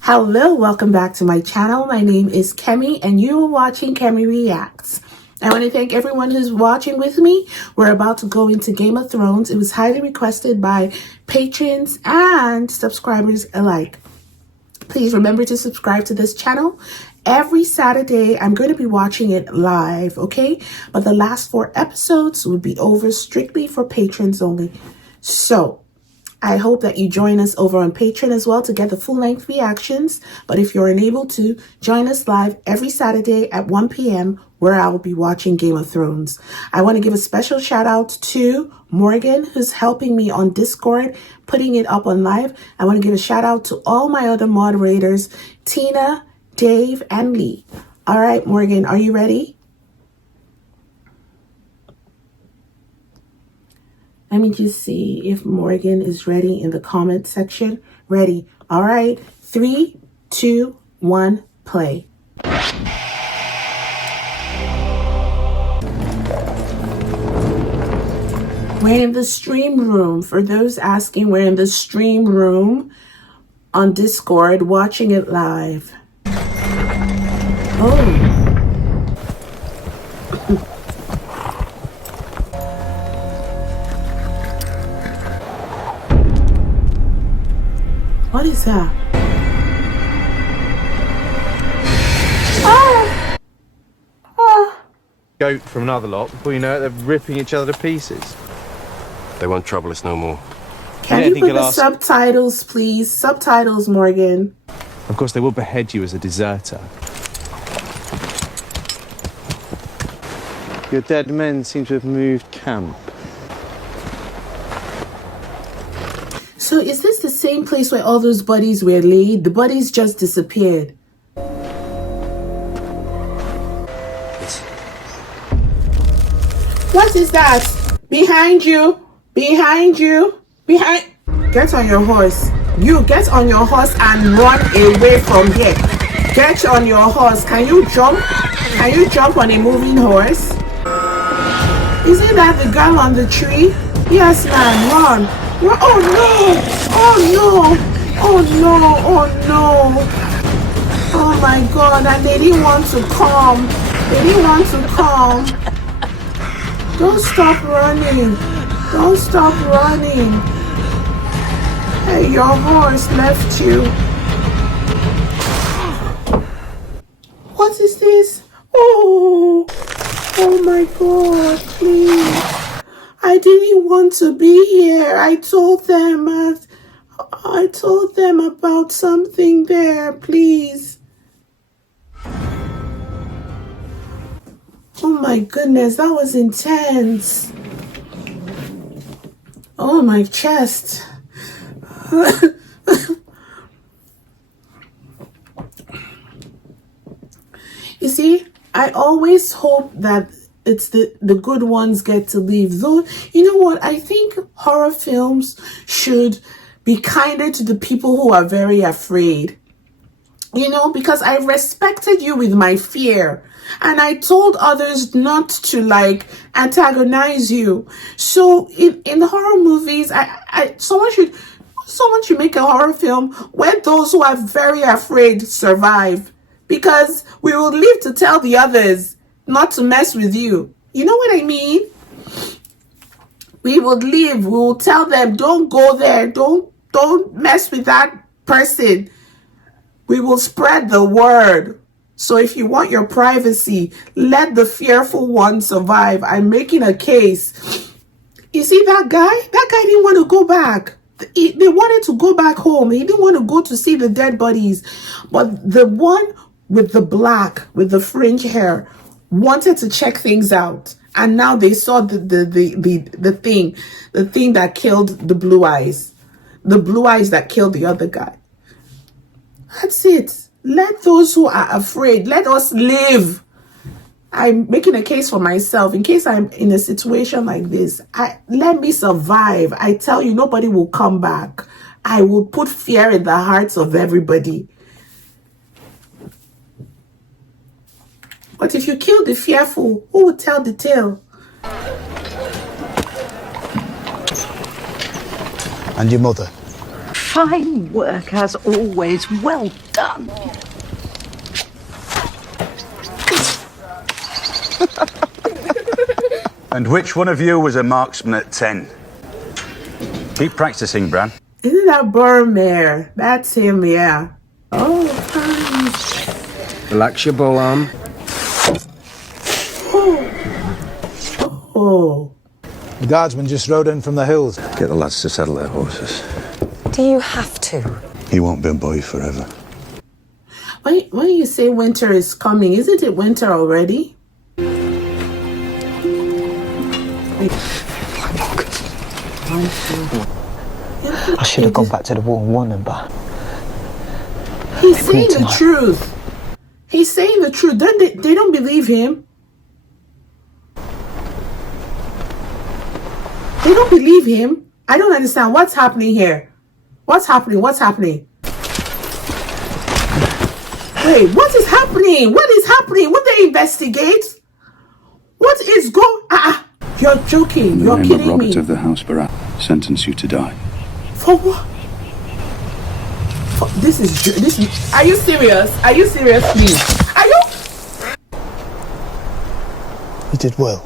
Hello, welcome back to my channel. My name is Kemi and you are watching Kemi Reacts. I want to thank everyone who's watching with me. We're about to go into Game of Thrones. It was highly requested by patrons and subscribers alike. Please remember to subscribe to this channel. Every Saturday, I'm going to be watching it live, okay? But the last 4 episodes will be over strictly for patrons only. So, I hope that you join us over on Patreon as well to get the full-length reactions. But if you're unable to, join us live every Saturday at 1 p.m. where I will be watching Game of Thrones. I want to give a special shout out to Morgan, who's helping me on Discord, putting it up on live. I want to give a shout out to all my other moderators, Tina, Dave, and Lee. All right, Morgan, are you ready? Let me just see if Morgan is ready in the comment section. Ready. All right. 3, 2, 1, play. We're in the stream room. For those asking, we're in the stream room on Discord watching it live. Oh. What is that? Goat from another lot. Before you know it, they're ripping each other to pieces. They won't trouble us no more. Can you put the subtitles, please? Subtitles, Morgan. Of course, they will behead you as a deserter. Your dead men seem to have moved camp. So is this the same place where all those bodies were laid? The bodies just disappeared. What is that? Behind you. Behind you. Behind. Get on your horse. You get on your horse and run away from here. Get on your horse. Can you jump? Can you jump on a moving horse? Isn't that the girl on the tree? Yes, man. Run. Oh no! Oh no! Oh no! Oh no! Oh my God! And they didn't want to come. They didn't want to come. Don't stop running. Don't stop running. Hey, your horse left you. What is this? Oh! Oh my God! Please. I didn't want to be here. I told them about something there, please. Oh my goodness, that was intense. Oh, my chest. You see, I always hope that it's the good ones get to leave. Though, you know what? I think horror films should be kinder to the people who are very afraid. You know, because I respected you with my fear. And I told others not to, like, antagonize you. So, in horror movies, someone should make a horror film where those who are very afraid survive. Because we will live to tell the others not to mess with you. You know what I mean? We would leave. We will tell them, don't go there. Don't mess with that person. We will spread the word. So if you want your privacy, let the fearful one survive. I'm making a case. You see that guy? That guy didn't want to go back. They wanted to go back home. He didn't want to go to see the dead bodies. But the one with the black, with the fringe hair, wanted to check things out. And now they saw the thing that killed the blue eyes. The blue eyes that killed the other guy. That's it. Let those who are afraid, let us live. I'm making a case for myself. In case I'm in a situation like this, let me survive. I tell you, nobody will come back. I will put fear in the hearts of everybody. But if you kill the fearful, who will tell the tale? And your mother? Fine work as always. Well done. And which one of you was a marksman at 10? Keep practicing, Bran. Isn't that Boromir? That's him, yeah. Oh, fine. Relax your bow arm. Oh. The guardsman just rode in from the hills. Get the lads to saddle their horses. Do you have to? He won't be a boy forever. When you say winter is coming, isn't it winter already? I should have gone back to the war and won them, but he's saying the truth. He's saying the truth. They don't believe him. They don't believe him. I don't understand what's happening here. What's happening? What's happening? Wait, what is happening? What is happening? Would they investigate? What is going? You're joking. You're kidding me. Robert of the House Baratheon sentence you to die. For what? This is. Are you serious? Are you serious, please? Are you? You did well.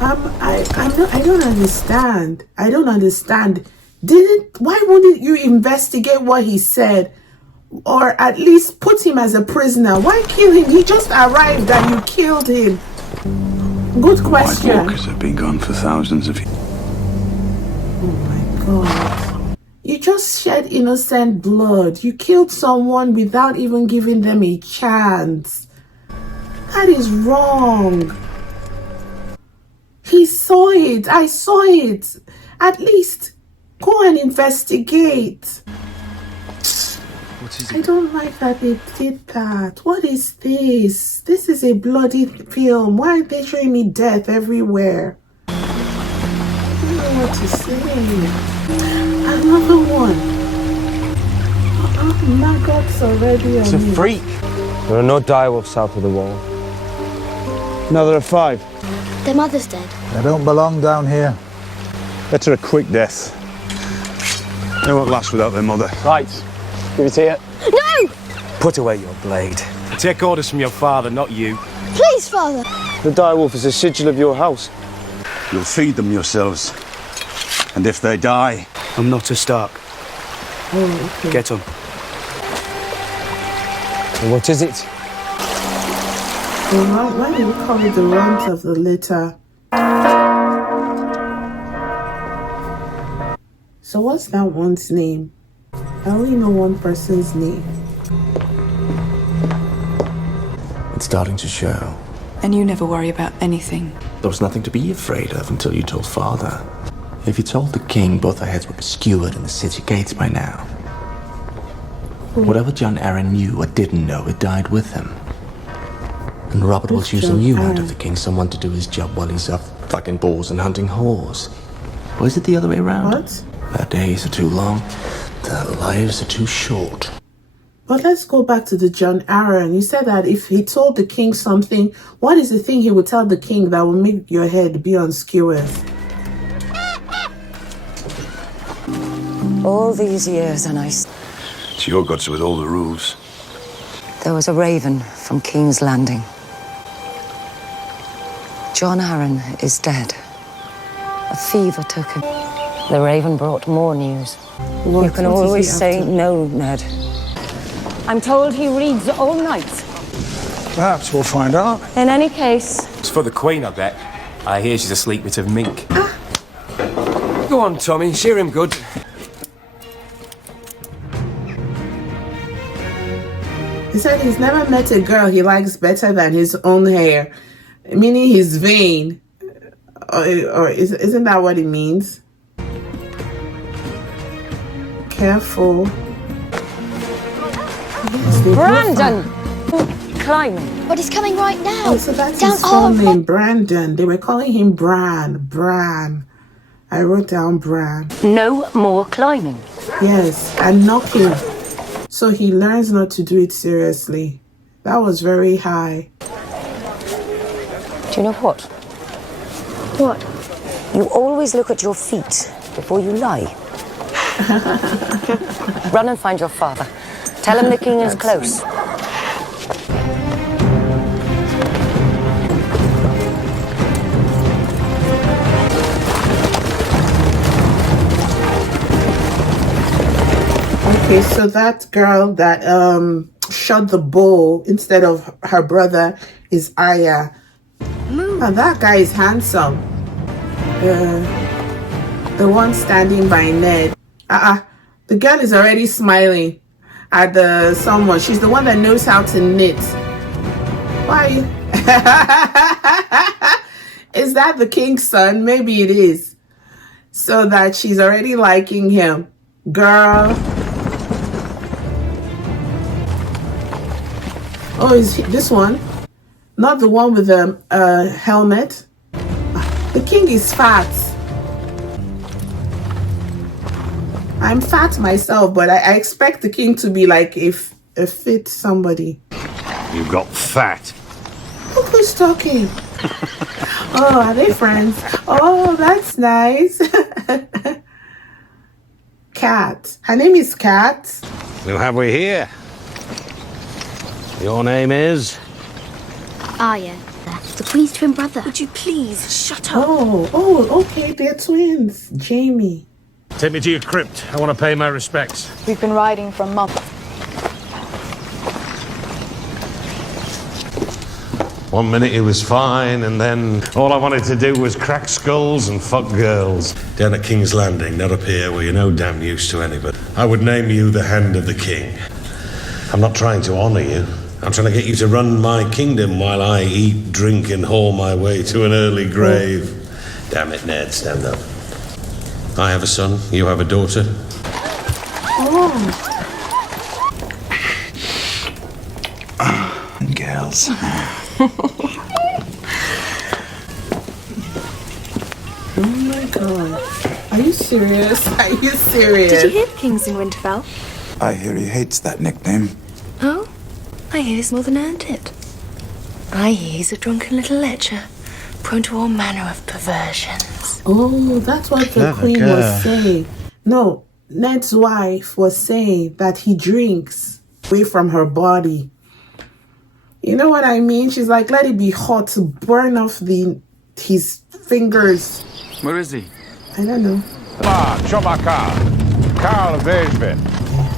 I don't understand. I don't understand. Why wouldn't you investigate what he said? Or at least put him as a prisoner? Why kill him? He just arrived and you killed him. Good question. White Walkers have been gone for thousands of years. Oh my God. You just shed innocent blood. You killed someone without even giving them a chance. That is wrong. He saw it. I saw it. At least go and investigate. I don't like that they did that. What is this? This is a bloody film. Why are they showing me death everywhere? I don't know what to say. Another one. Maggots already on It's a me. freak. There are no direwolves south of the wall. Now there are 5. Their mother's dead. They don't belong down here. Better a quick death. They won't last without their mother. Right. Give it here. No! Put away your blade. Take orders from your father, not you. Please, Father. The direwolf is a sigil of your house. You'll feed them yourselves. And if they die... I'm not a Stark. Oh, okay. Get on. What is it? Why do you call it the runt of the litter? So what's that one's name? I only know one person's name. It's starting to show. And you never worry about anything. There was nothing to be afraid of until you told Father. If you told the king, both our heads would be skewered in the city gates by now. Whatever John Arryn knew or didn't know, it died with him. And Robert will choose a new hand of the king, someone to do his job while he's off fucking balls and hunting whores. Or is it the other way around? What? Their days are too long, their lives are too short. But let's go back to the John Arryn. You said that if he told the king something, what is the thing he would tell the king that will make your head be on skewers? All these years and It's your guts with all the rules. there was a raven from King's Landing. John Arryn is dead. A fever took him. The raven brought more news. You can always say no, Ned. I'm told he reads all night. Perhaps we'll find out. In any case... It's for the Queen, I bet. I hear she's a sleep bit of mink. Go on, Tommy, shear him good. He said he's never met a girl he likes better than his own hair, meaning his vein. Or isn't that what it means? Careful. Brandon! Climbing. But he's coming right now. Oh, so that's his full name, Brandon. They were calling him Bran. Bran. I wrote down Bran. No more climbing. Yes, and knocking. So he learns not to do it seriously. That was very high. Do you know what? What? You always look at your feet before you lie. Run and find your father. Tell him the king is close. Okay, so that girl that shot the bull instead of her brother is Arya. Now that guy is handsome. The one standing by Ned. The girl is already smiling at the someone. She's the one that knows how to knit. Why? Is that the king's son? Maybe it is. So that she's already liking him. Girl. Oh, is this one? Not the one with the helmet. The king is fat. I'm fat myself, but I expect the king to be like a fit somebody. You got fat. Look who's talking. Oh, are they friends? Oh, that's nice. Cat. Her name is Cat. Who have we here? Your name is? Arya, the Queen's twin brother. Would you please shut up? Oh, okay, they're twins. Jamie. Take me to your crypt. I want to pay my respects. We've been riding for a month. One minute it was fine, and then all I wanted to do was crack skulls and fuck girls. Down at King's Landing, not up here where you're no damn use to anybody. I would name you the Hand of the King. I'm not trying to honour you. I'm trying to get you to run my kingdom while I eat, drink, and haul my way to an early grave. Damn it, Ned, stand up. I have a son, you have a daughter. Girls. Oh my god. Are you serious? Are you serious? Did you hear the king's in Winterfell? I hear he hates that nickname. Oh? I hear he's more than earned it. I hear he's a drunken little lecher, prone to all manner of perversions. Oh, that's what the queen was saying. No, Ned's wife was saying that he drinks away from her body. You know what I mean? She's like, let it be hot to burn off his fingers. Where is he? I don't know. Chobakar, Karl of Vejvin,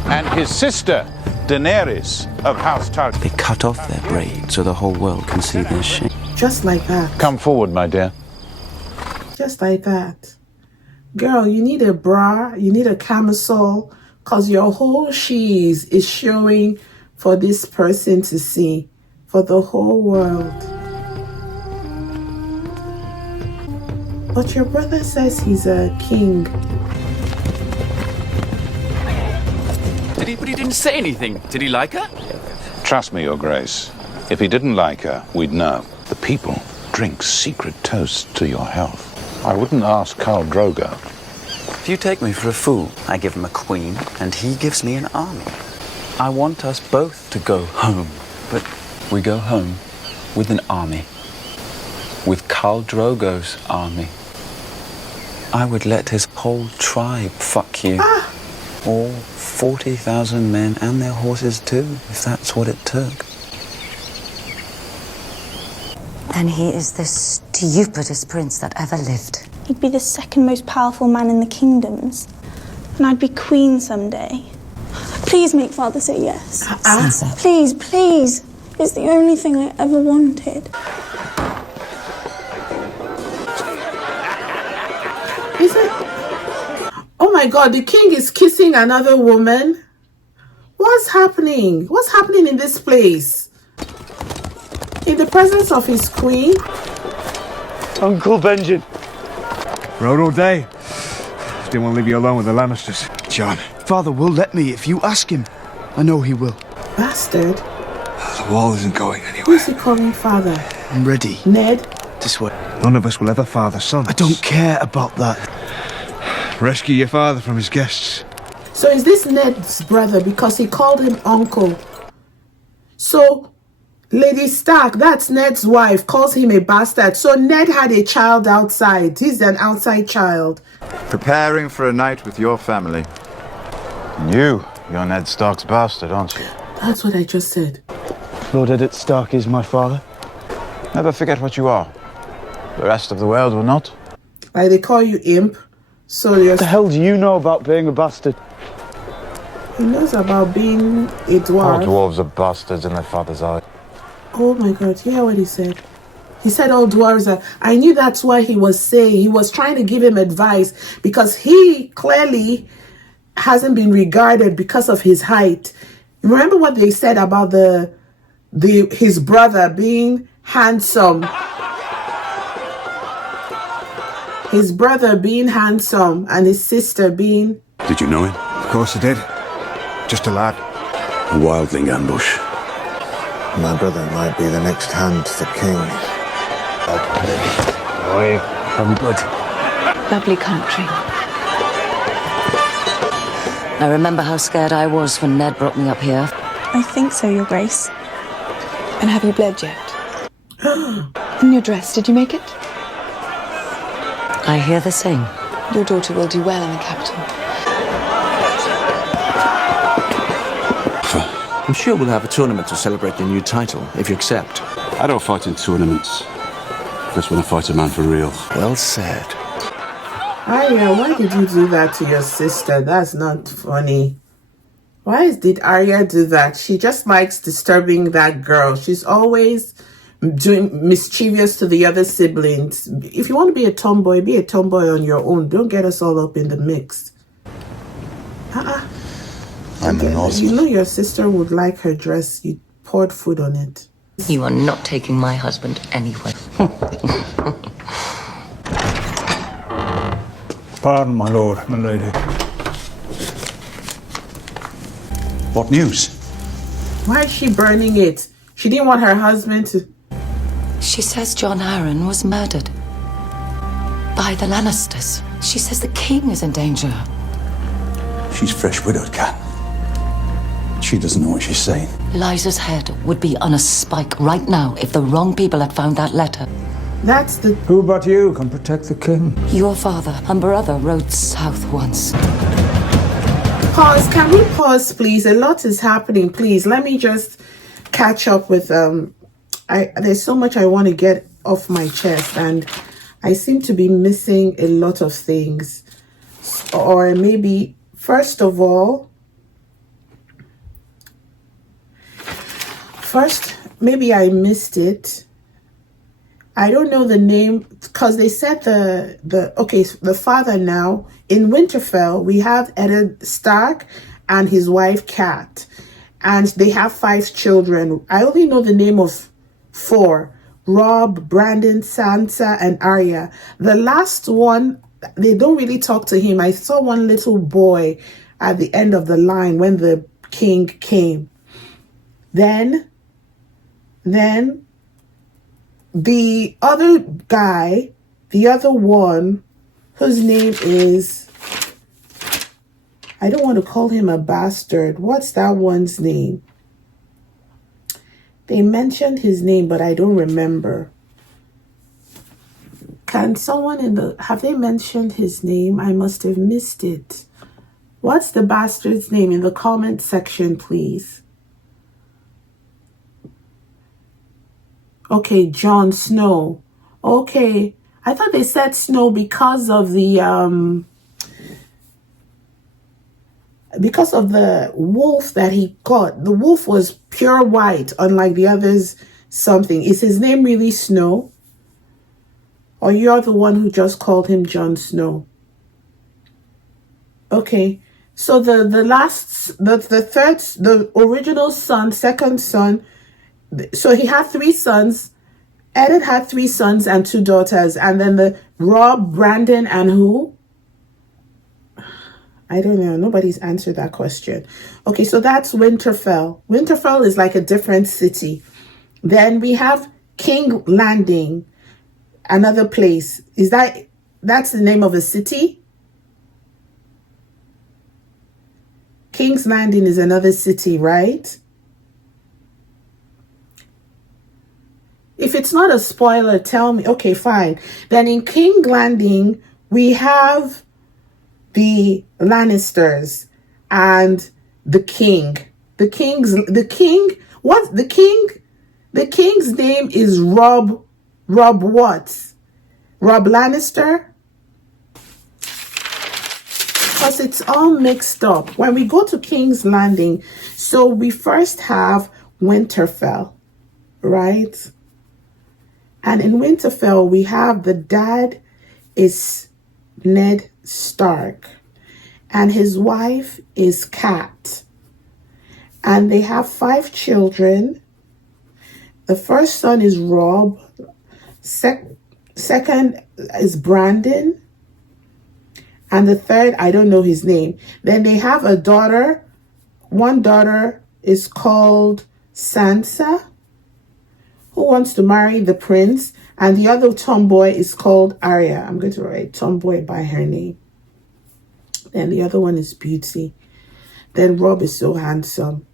and his sister, Daenerys of House Targaryen. They cut off their braid so the whole world can see their shame. Just like that. Come forward, my dear. Just like that. Girl, you need a bra, you need a camisole, because your whole cheese is showing for this person to see, for the whole world. But your brother says he's a king. But he didn't say anything. Did he like her? Trust me, Your Grace. If he didn't like her, we'd know. The people drink secret toasts to your health. I wouldn't ask Khal Drogo. If you take me for a fool, I give him a queen, and he gives me an army. I want us both to go home, but we go home with an army. With Khal Drogo's army. I would let his whole tribe fuck you. All 40,000 men and their horses too, if that's what it took. Then he is the stupidest prince that ever lived. He'd be the second most powerful man in the kingdoms. And I'd be queen someday. Please make father say yes. Sansa. Please, please. It's the only thing I ever wanted. Is it? Oh my god, the king is kissing another woman? What's happening? What's happening in this place? In the presence of his queen? Uncle Benjen. Rode all day. Didn't want to leave you alone with the Lannisters. John, father will let me if you ask him. I know he will. Bastard. The wall isn't going anywhere. Who's he calling father? I'm ready. Ned? This way. None of us will ever father sons. I don't care about that. Rescue your father from his guests. So is this Ned's brother because he called him uncle? So Lady Stark, that's Ned's wife, calls him a bastard. So Ned had a child outside. He's an outside child. Preparing for a night with your family. And you're Ned Stark's bastard, aren't you? That's what I just said. Lord Eddard Stark is my father. Never forget what you are. The rest of the world will not. Like they call you imp. So you're... What the hell do you know about being a bastard? He knows about being a dwarf. All dwarves are bastards in their father's eye. Oh my god, you hear what he said? He said all dwarves are... I knew that's why he was saying. He was trying to give him advice because he clearly hasn't been regarded because of his height. Remember what they said about his brother being handsome. His brother being handsome and his sister being... Did you know him? Of course I did. Just a lad. A wildling ambush. My brother might be the next hand to the king. I'm good. Lovely country. I remember how scared I was when Ned brought me up here. I think so, Your Grace. And have you bled yet? In your dress, did you make it? I hear the same. Your daughter will do well in the capital. I'm sure we'll have a tournament to celebrate your new title, if you accept. I don't fight in tournaments. Just when I fight a man for real. Well said. Arya, why did you do that to your sister? That's not funny. Why did Arya do that? She just likes disturbing that girl. She's always doing mischievous to the other siblings. If you want to be a tomboy on your own. Don't get us all up in the mix. I'm a naughty. You know your sister would like her dress. You poured food on it. You are not taking my husband anywhere. Pardon, my lord, my lady. What news? Why is she burning it? She didn't want her husband to... She says John Arryn was murdered. By the Lannisters. She says the king is in danger. She's fresh widowed, Cat. She doesn't know what she's saying. Liza's head would be on a spike right now if the wrong people had found that letter. That's the... Who but you can protect the king? Your father and brother rode south once. Pause. Can we pause, please? A lot is happening. Please, let me just catch up with... there's so much I want to get off my chest, and I seem to be missing a lot of things. Or maybe, first of all... maybe I missed it. I don't know the name because they said the father now in Winterfell. We have Eddard Stark and his wife Kat, and they have 5 children. I only know the name of 4: Rob, Brandon, Sansa, and Arya. The last one, they don't really talk to him. I saw one little boy at the end of the line when the king came. Then the other guy, the other one, whose name is, I don't want to call him a bastard. What's that one's name? They mentioned his name, but I don't remember. Can someone have they mentioned his name? I must have missed it. What's the bastard's name in the comment section, please? Okay, Jon Snow. Okay. I thought they said Snow because of the wolf that he caught. The wolf was pure white, unlike the others something. Is his name really Snow? Or you're the one who just called him Jon Snow? Okay. So the original son, second son, so he had 3 sons. Eddard had 3 sons and 2 daughters. And then the Rob, Brandon, and who? I don't know. Nobody's answered that question. Okay, so that's Winterfell. Winterfell is like a different city. Then we have King Landing, another place. That's the name of a city? King's Landing is another city, right? it's not a spoiler, tell me. Okay, fine. Then in King Landing, we have the Lannisters and the king. The king's name is Rob what? Rob Lannister? Because it's all mixed up. When we go to King's Landing, so we first have Winterfell, right? And in Winterfell, we have the dad is Ned Stark, and his wife is Kat. And they have 5 children. The first son is Rob. Second is Brandon. And the third, I don't know his name. Then they have a daughter. One daughter is called Sansa, who wants to marry the prince. And the other tomboy is called Arya. I'm going to write tomboy by her name. And the other one is Beauty. Then Rob is so handsome.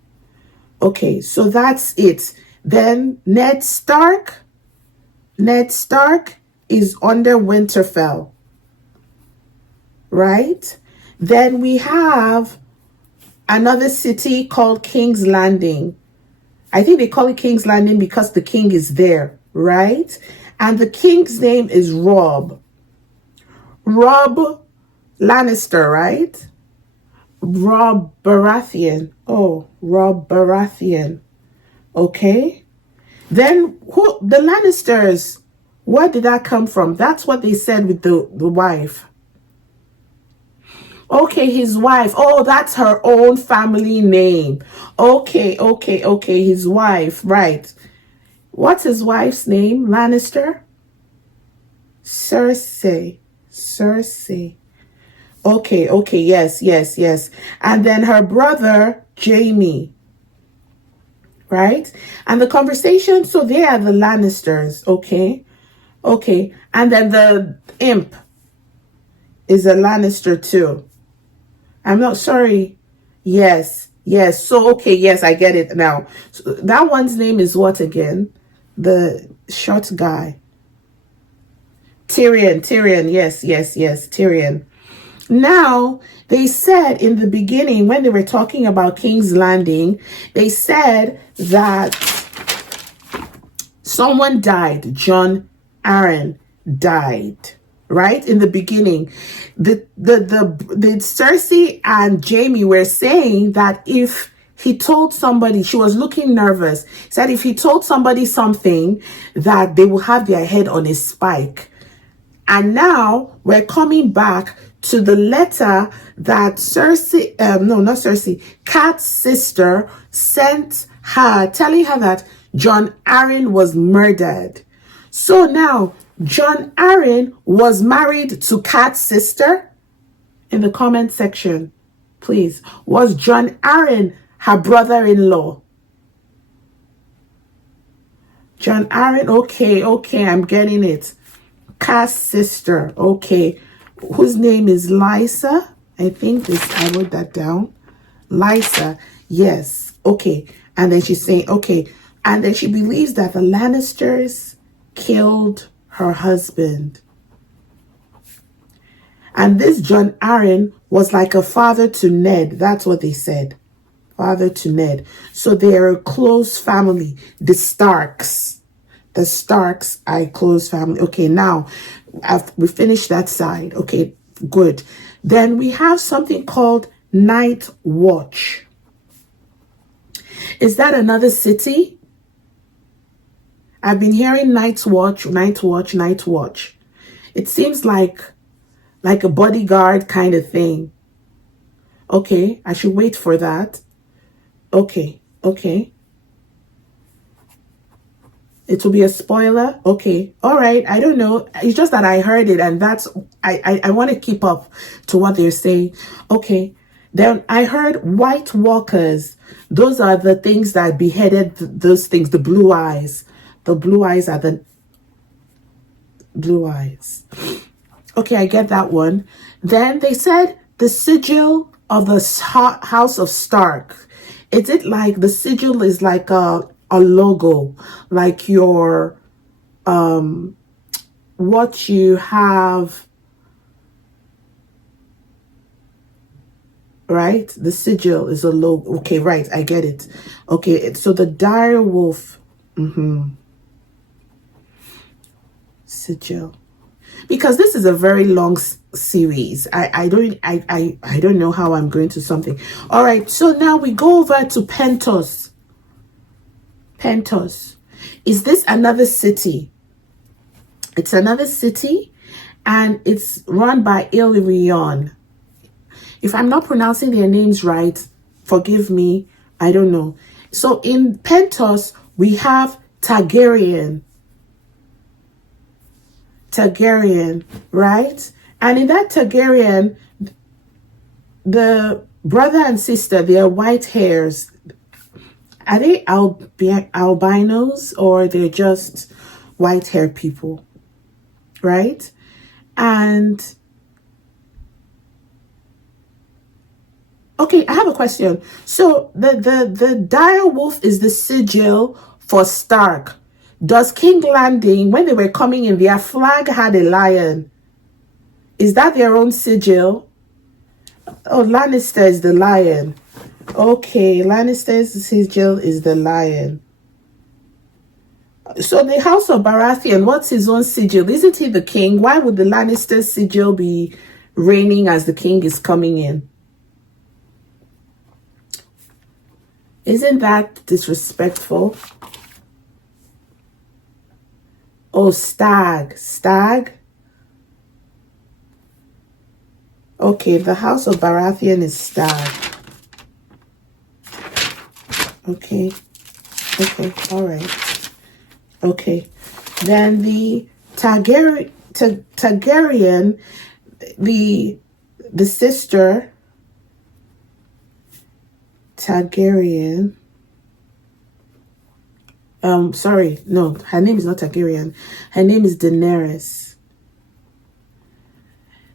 Okay, so that's it. Then Ned Stark is under Winterfell, right? Then we have another city called King's Landing. I think they call it King's Landing because the king is there, right? And the king's name is Rob Lannister, right? Rob Baratheon. Oh, Rob Baratheon. Okay. Then the Lannisters, where did that come from? That's what they said with the wife. Okay, his wife. Oh, that's her own family name. Okay. His wife, right. What's his wife's name? Lannister? Cersei. Okay, yes. And then her brother, Jaime. Right? And the conversation, so they are the Lannisters, okay? And then the imp is a Lannister too. I'm not sorry. Yes. So, okay, yes, I get it now. So that one's name is what again? The short guy. Tyrion, yes, Tyrion. Now, they said in the beginning, when they were talking about King's Landing, they said that someone died. Jon Arryn died, right? In the beginning. The Cersei and Jaime were saying that if he told somebody, she was looking nervous, said if he told somebody something, that they will have their head on a spike. And now we're coming back to the letter that Kat's sister sent her, telling her that Jon Arryn was murdered. So now, Jon Arryn was married to Kat's sister? In the comment section, please. Was Jon Arryn her brother-in-law? Jon Arryn, okay, I'm getting it. Kat's sister, okay. Whose name is Lysa? I think I wrote that down. Lysa, yes, okay. And then she's saying, okay. And then she believes that the Lannisters killed her husband. And this Jon Arryn was like a father to Ned. That's what they said. Father to Ned. So they're a close family. The Starks. The Starks are a close family. Okay, now we finished that side. Okay, good. Then we have something called Night Watch. Is that another city? I've been hearing Night Watch. It seems like a bodyguard kind of thing. Okay, I should wait for that. Okay. It will be a spoiler. Okay. All right. I don't know. It's just that I heard it, and that's I want to keep up to what they're saying. Okay. Then I heard White Walkers. Those are the things that beheaded those things, the blue eyes. The blue eyes are the blue eyes. Okay, I get that one. Then they said the sigil of the House of Stark. Is it like the sigil is like a logo, like your what you have, right? The sigil is a logo. Okay, right, I get it. Okay, so the dire wolf sigil, because this is a very long series. I don't know how I'm going to something. All right, so now we go over to Pentos. Pentos, is this another city? It's another city, and it's run by Illyrion. If I'm not pronouncing their names right, forgive me, I don't know. So in Pentos, we have Targaryen, right? And in that Targaryen, the brother and sister, they are white hairs. Are they albinos, or they're just white hair people, right? And okay, I have a question. So the dire wolf is the sigil for Stark. Does King Landing, when they were coming in, their flag had a lion? Is that their own sigil? Oh, Lannister is the lion. Okay, Lannister's sigil is the lion. So the House of Baratheon, what's his own sigil? Isn't he the king? Why would the Lannister sigil be reigning as the king is coming in? Isn't that disrespectful? Oh, Stag. Okay, the House of Baratheon is Stag. Okay, all right. Okay, then the Targaryen, the sister Targaryen. Sorry, no, her name is not Targaryen. Her name is Daenerys.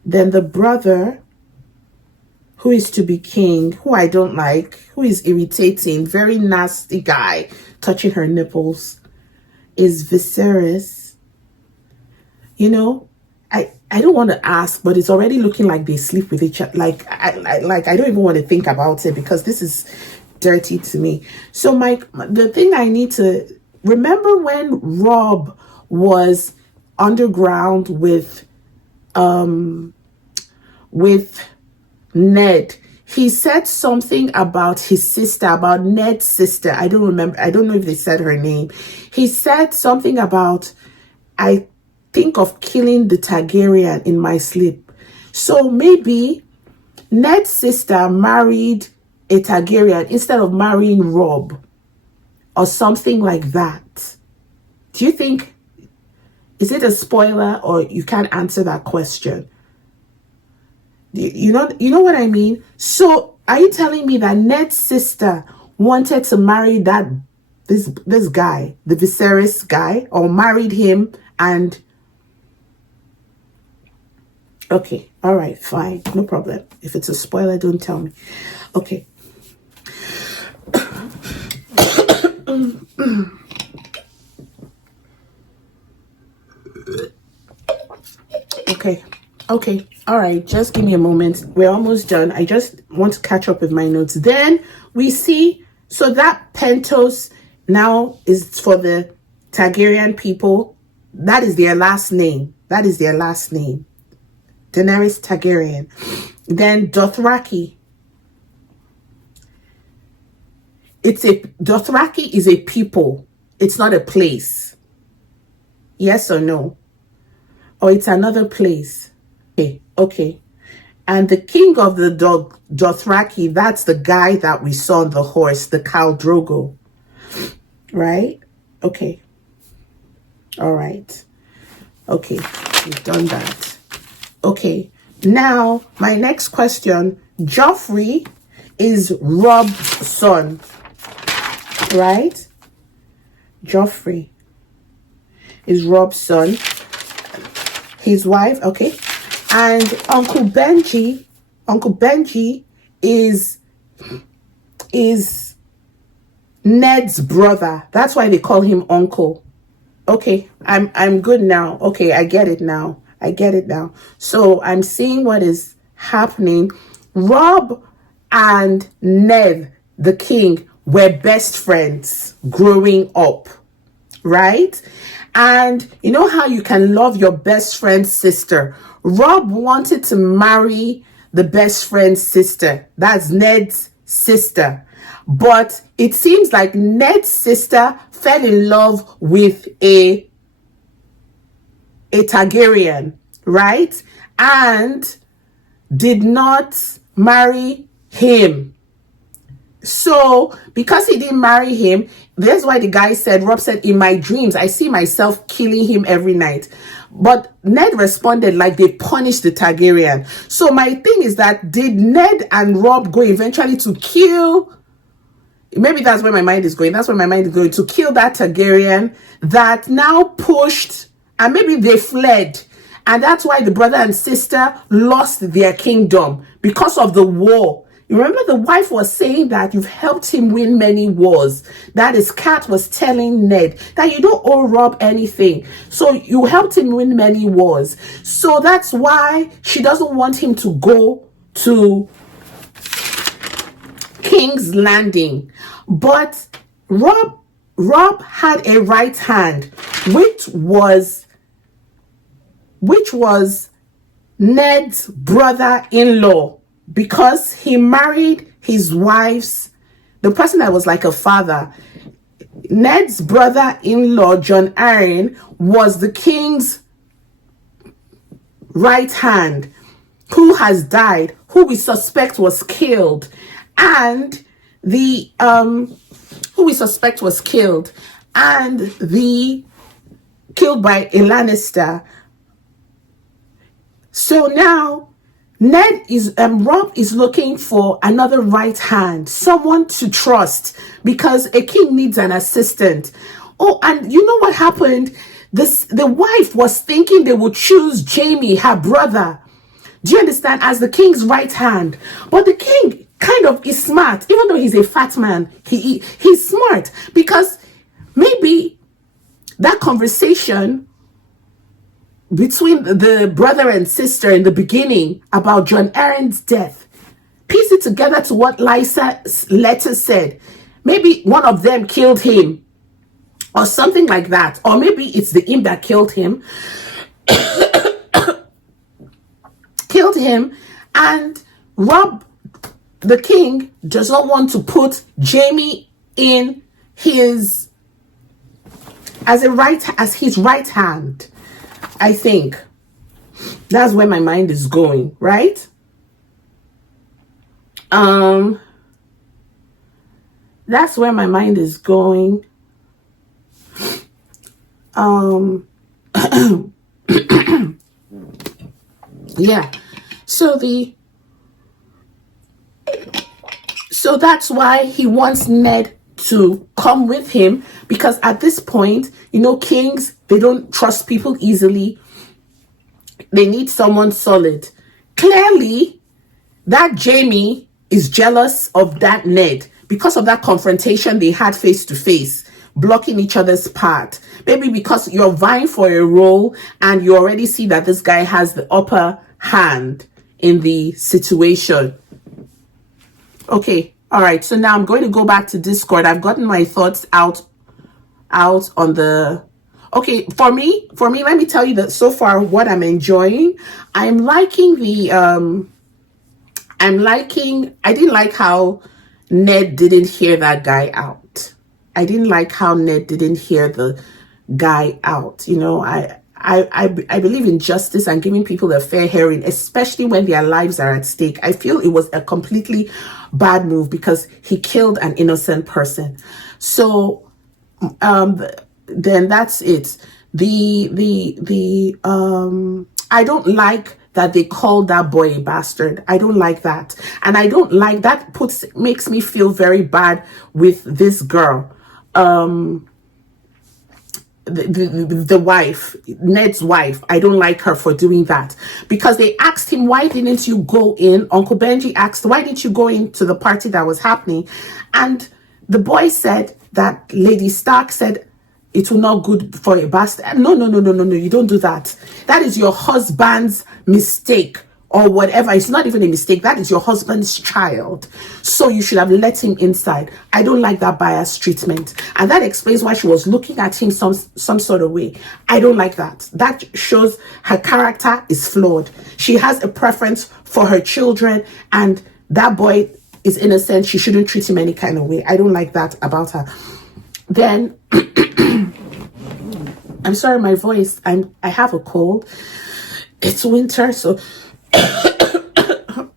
Then the brother, who is to be king, who I don't like, who is irritating, very nasty guy, touching her nipples, is Viserys. You know, I don't want to ask, but it's already looking like they sleep with each other. Like I don't even want to think about it, because this is dirty to me. So the thing I need to remember, when Rob was underground with Ned, he said something about his sister, about Ned's sister. I don't remember. I don't know if they said her name. He said something about, I think of killing the Targaryen in my sleep. So maybe Ned's sister married a Targaryen instead of marrying Rob, or something like that. Do you think, is it a spoiler, or you can't answer that question? You know what I mean? So are you telling me that Ned's sister wanted to marry this guy, the Viserys guy, or married him? And okay, all right, fine, no problem. If it's a spoiler, don't tell me. Okay. Okay, all right, just give me a moment. We're almost done. I just want to catch up with my notes. Then we see, so that Pentos now is for the Targaryen people. That is their last name. Daenerys Targaryen. Then Dothraki. Dothraki is a people. It's not a place. Yes or no? Or it's another place. Okay. And the king of the Dothraki, that's the guy that we saw on the horse, the Khal Drogo. Right? Okay. All right. Okay, we've done that. Okay, now my next question. Joffrey is Rob's son, right? Joffrey is Rob's son. His wife, okay. And Uncle Benji is Ned's brother. That's why they call him uncle. Okay, I'm good now. Okay, I get it now. I get it now. So I'm seeing what is happening. Rob and Ned, the king, were best friends growing up, right? And you know how you can love your best friend's sister? Rob wanted to marry the best friend's sister. That's Ned's sister. But it seems like Ned's sister fell in love with a Targaryen, right? And did not marry him. So because he didn't marry him, that's why the guy said, Rob said, in my dreams, I see myself killing him every night. But Ned responded like they punished the Targaryen. So my thing is that, did Ned and Rob go eventually to kill? Maybe that's where my mind is going. That's where my mind is going, to kill that Targaryen that now pushed, and maybe they fled. And that's why the brother and sister lost their kingdom because of the war. You remember the wife was saying that you've helped him win many wars. That his cat was telling Ned that you don't owe Rob anything. So you helped him win many wars. So that's why she doesn't want him to go to King's Landing. But Rob had a right hand, which was Ned's brother-in-law, because he married his wife's, the person that was like a father. Ned's brother-in-law, Jon Arryn, was the king's right hand, who has died, who we suspect was killed. And the killed by a Lannister. So now Rob is looking for another right hand, someone to trust, because a king needs an assistant. Oh, and you know what happened? The wife was thinking they would choose Jaime, her brother, do you understand, as the king's right hand. But the king kind of is smart, even though he's a fat man. He's smart, because maybe that conversation between the brother and sister in the beginning about Jon Arryn's death, piece it together to what Lysa's letter said. Maybe one of them killed him or something like that. Or maybe it's the imp that killed him. Killed him, and Rob, the king, does not want to put Jaime in his as his right hand. I think that's where my mind is going, right? That's where my mind is going. Yeah. So that's why he wants Ned to come with him, because at this point, you know, kings, they don't trust people easily. They need someone solid. Clearly, that Jaime is jealous of that Ned because of that confrontation they had face to face, blocking each other's path. Maybe because you're vying for a role and you already see that this guy has the upper hand in the situation. Okay, all right. So now I'm going to go back to Discord. I've gotten my thoughts out on the... Okay, for me, let me tell you that so far what I'm enjoying. I'm liking the... I didn't like how Ned didn't hear that guy out. I didn't like how Ned didn't hear the guy out. You know, I believe in justice and giving people a fair hearing, especially when their lives are at stake. I feel it was a completely bad move because he killed an innocent person. So then that's it. I don't like that they called that boy a bastard. I don't like that. And I don't like that makes me feel very bad with this girl. The wife, Ned's wife. I don't like her for doing that, because they asked him, why didn't you go in? Uncle Benji asked, why didn't you go into the party that was happening? And the boy said that Lady Stark said, it will not good for a bastard. No, no, no, no, no, no. You don't do that. That is your husband's mistake or whatever. It's not even a mistake. That is your husband's child. So you should have let him inside. I don't like that biased treatment. And that explains why she was looking at him some sort of way. I don't like that. That shows her character is flawed. She has a preference for her children, and that boy is innocent. She shouldn't treat him any kind of way. I don't like that about her. Then I'm sorry, my voice. I have a cold. It's winter, so I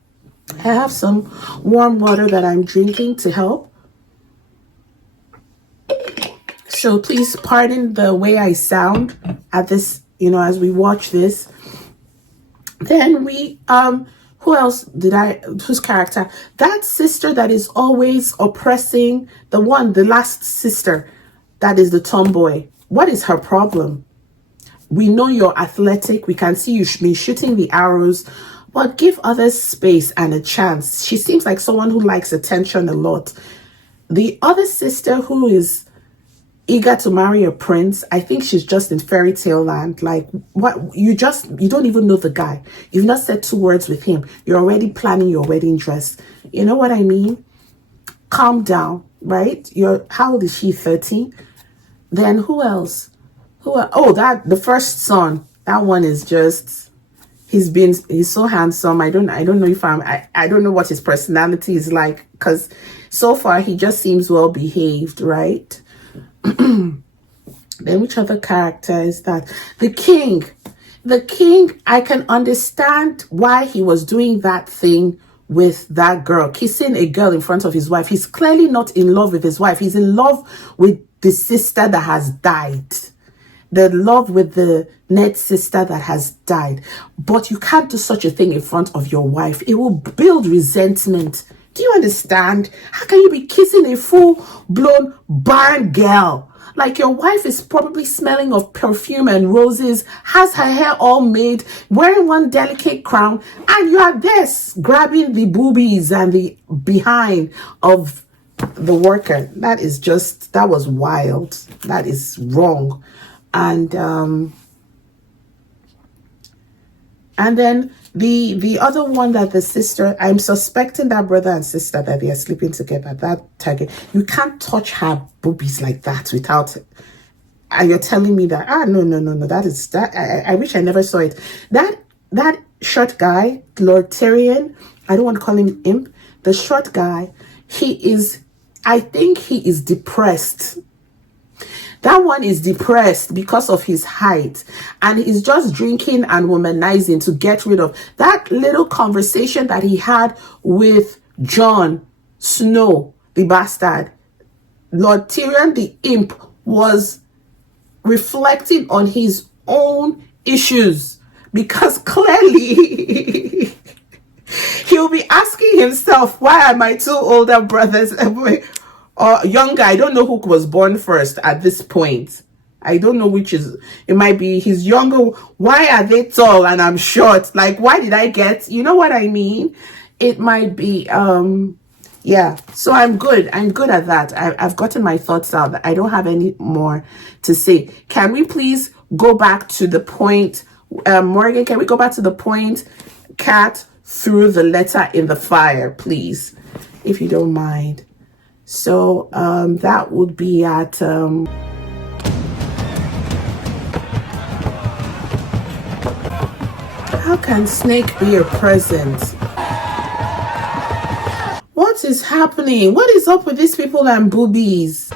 have some warm water that I'm drinking to help. So please pardon the way I sound at this, as we watch this. Then we who else whose character? That sister that is always oppressing the last sister, that is the tomboy. What is her problem? We know you're athletic. We can see you've been shooting the arrows, but give others space and a chance. She seems like someone who likes attention a lot. The other sister who is eager to marry a prince, I think she's just in fairy tale land. Like, what? You don't even know the guy. You've not said 2 words with him. You're already planning your wedding dress. You know what I mean? Calm down, right? How old is she? 13? Then who else? Oh, the first son. That one is just, he's so handsome. I don't know if I don't know what his personality is like, because so far he just seems well behaved, right? Then which other character is that? The king. I can understand why he was doing that thing with that girl, kissing a girl in front of his wife. He's clearly not in love with his wife. He's in love with the sister that has died. The love with the Ned sister that has died. But you can't do such a thing in front of your wife. It will build resentment. Do you understand? How can you be kissing a full-blown barn girl? Like, your wife is probably smelling of perfume and roses, has her hair all made, wearing one delicate crown, and you are there grabbing the boobies and the behind of the worker. That was wild. That is wrong. And then the other one, that the sister, I'm suspecting that brother and sister that they are sleeping together, that Target, you can't touch her boobies like that without, and you're telling me that, no, that I wish I never saw it. That short guy, Lord Tyrion, I don't want to call him imp, the short guy, I think he is depressed. That one is depressed because of his height, and he's just drinking and womanizing to get rid of that little conversation that he had with Jon Snow, the bastard. Lord Tyrion, the imp, was reflecting on his own issues, because clearly he'll be asking himself, why are my 2 older brothers or younger? I don't know who was born first at this point. I don't know which is. It might be his younger. Why are they tall and I'm short? Like, why did I get? You know what I mean? It might be. Yeah. So I'm good. I'm good at that. I've gotten my thoughts out. I don't have any more to say. Can we please go back to the point, Morgan? Can we go back to the point? Cat threw the letter in the fire, please, if you don't mind. So that would be at how can snake be a present? What is happening? What is up with these people and boobies?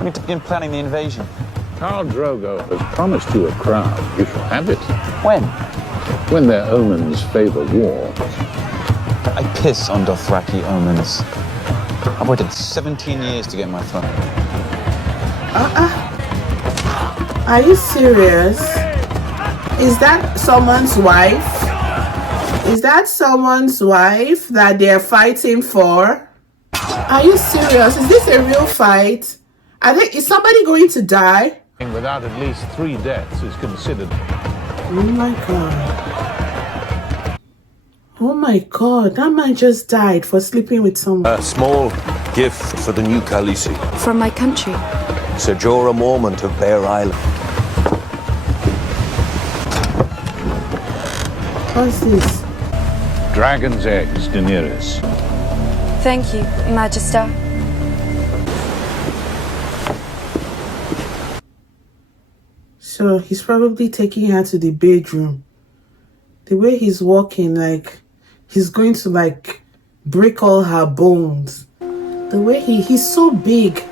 We've been planning the invasion. Khal Drogo has promised you a crown. You shall have it. When? When their omens favor war. I piss on Dothraki omens. I've waited 17 years to get my throne. Are you serious? Is that someone's wife? Is that someone's wife that they're fighting for? Are you serious? Is this a real fight? Is somebody going to die? Without at least 3 deaths is considered. Oh my god. Oh my god, that man just died for sleeping with someone. A small gift for the new Khaleesi. From my country. Sir Jorah Mormont of Bear Island. What's this? Dragon's eggs, Daenerys. Thank you, Magister. So he's probably taking her to the bedroom. The way he's walking, like he's going to like break all her bones. The way he's so big.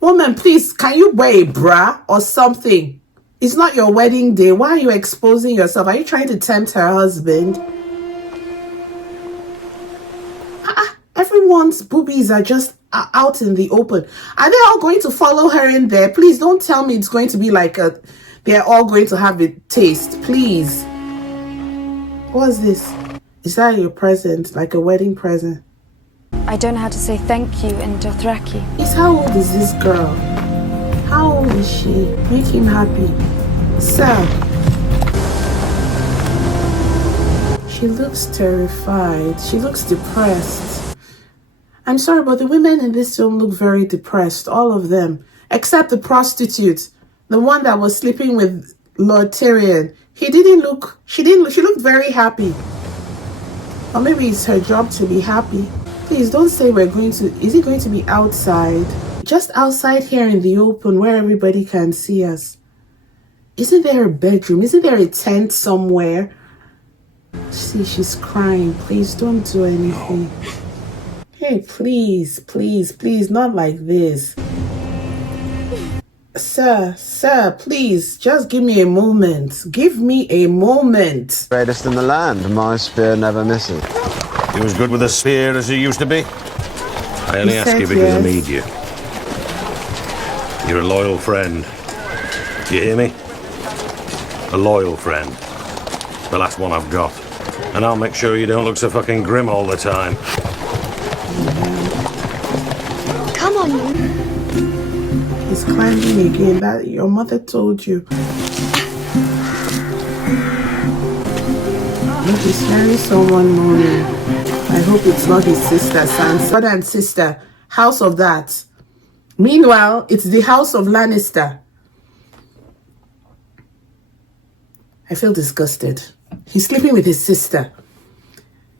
Woman, please, can you wear a bra or something? It's not your wedding day. Why are you exposing yourself? Are you trying to tempt her husband? Everyone's boobies are just out in the open. Are they all going to follow her in there? Please don't tell me it's going to be like they're all going to have a taste. Please. What's this? Is that your present? Like a wedding present? I don't know how to say thank you in Dothraki. How old is this girl? How old is she? Make him happy. Sir. She looks terrified. She looks depressed. I'm sorry, but the women in this film look very depressed. All of them. Except the prostitute. The one that was sleeping with Lord Tyrion. She looked very happy. Or maybe it's her job to be happy. Please don't say is it going to be outside? Just outside here in the open where everybody can see us. Isn't there a bedroom? Isn't there a tent somewhere? See, she's crying. Please don't do anything. Hey, please, please, please, not like this. Sir, please, just give me a moment. Give me a moment. Greatest in the land, my spear never misses. You as good with a spear as you used to be? I only ask you because I need you. You're a loyal friend. Do you hear me? A loyal friend. The last one I've got. And I'll make sure you don't look so fucking grim all the time. Come on, you. He's climbing again. That your mother told you. Look, he's hearing someone moaning. I hope it's not his sister, Sansa. Brother and sister, house of that. Meanwhile, it's the house of Lannister. I feel disgusted. He's sleeping with his sister.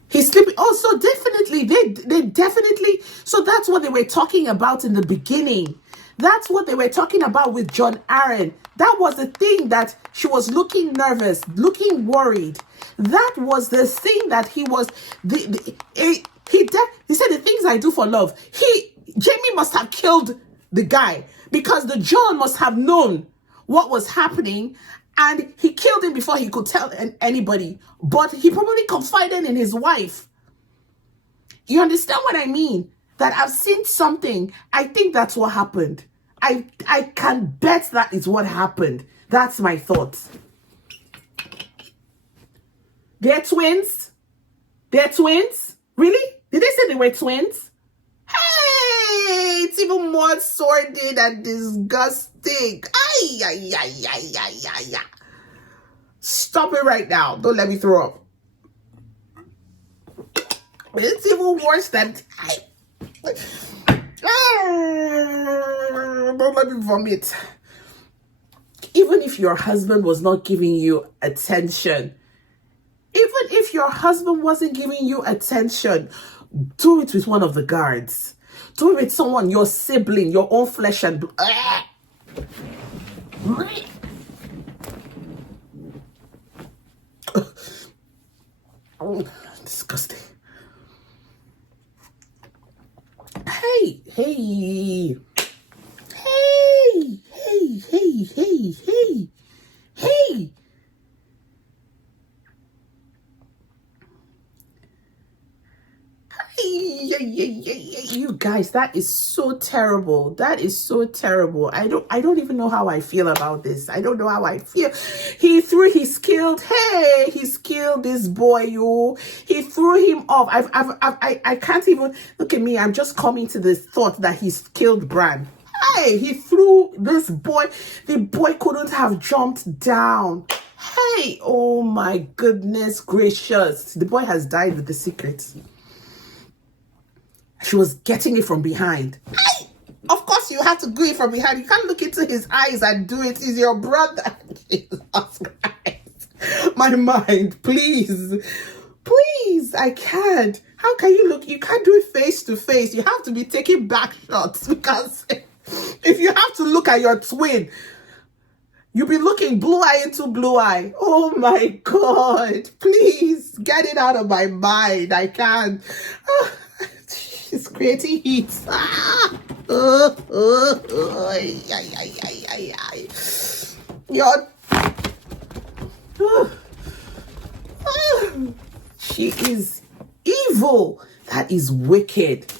He's sleeping. Also, definitely, they definitely. So that's what they were talking about in the beginning. That's what they were talking about with Jon Arryn. That was the thing that she was looking nervous, looking worried. That was the thing that he was. He said the things I do for love. Jamie must have killed the guy because the Jon must have known what was happening. And he killed him before he could tell anybody. But he probably confided in his wife. You understand what I mean? That I've seen something. I think that's what happened. I can bet that is what happened. That's my thoughts. They're twins? They're twins? Really? Did they say they were twins? Hey, it's even more sordid and disgusting. Ay, ay, ay, ay, ay, ay, ay. Stop it right now. Don't let me throw up. It's even worse than... Don't let me vomit. Even if your husband was not giving you attention, even if your husband wasn't giving you attention, do it with one of the guards. Do it with someone, your sibling, your own flesh and blood. Disgusting. Hey, hey. Hey, hey, hey, hey, hey, hey. You guys, that is so terrible. That is so terrible. I don't even know how I feel about this. I don't know how I feel. He's killed. Hey, he's killed this boy, yo. He threw him off. I can't even look at me. I'm just coming to this thought that he's killed Bran. Hey, he threw this boy. The boy couldn't have jumped down. Hey, oh my goodness gracious. The boy has died with the secret. She was getting it from behind. Hey, of course you have to do it from behind. You can't look into his eyes and do it. He's your brother. Jesus Christ. My mind, please. Please, I can't. How can you look? You can't do it face to face. You have to be taking back shots, because if you have to look at your twin, you'll be looking blue eye into blue eye. Oh my God. Please get it out of my mind. I can't. It's creating heat. She is evil. That is wicked.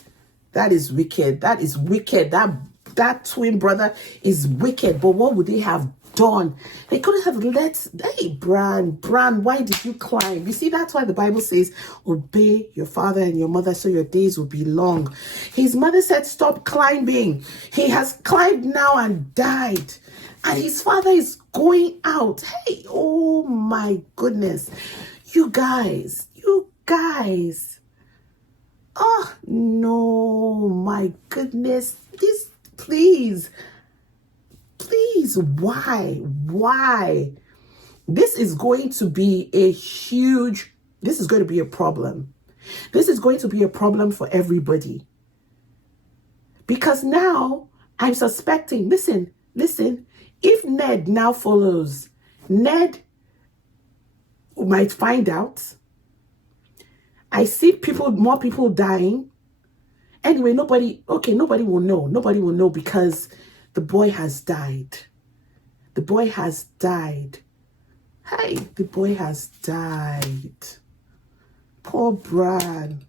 That is wicked. That is wicked. That twin brother is wicked. But what would they have done? They could have let, hey, Bran, why did you climb? You see, that's why the Bible says, obey your father and your mother so your days will be long. His mother said, stop climbing. He has climbed now and died. And his father is going out. Hey, oh my goodness. You guys. Oh, no, my goodness. This, please, why? This is going to be this is going to be a problem. This is going to be a problem for everybody. Because now I'm suspecting, listen, if Ned now follows, Ned might find out. I see more people dying. Anyway, nobody will know. Nobody will know because the boy has died. The boy has died. Hey, the boy has died. Poor Bran.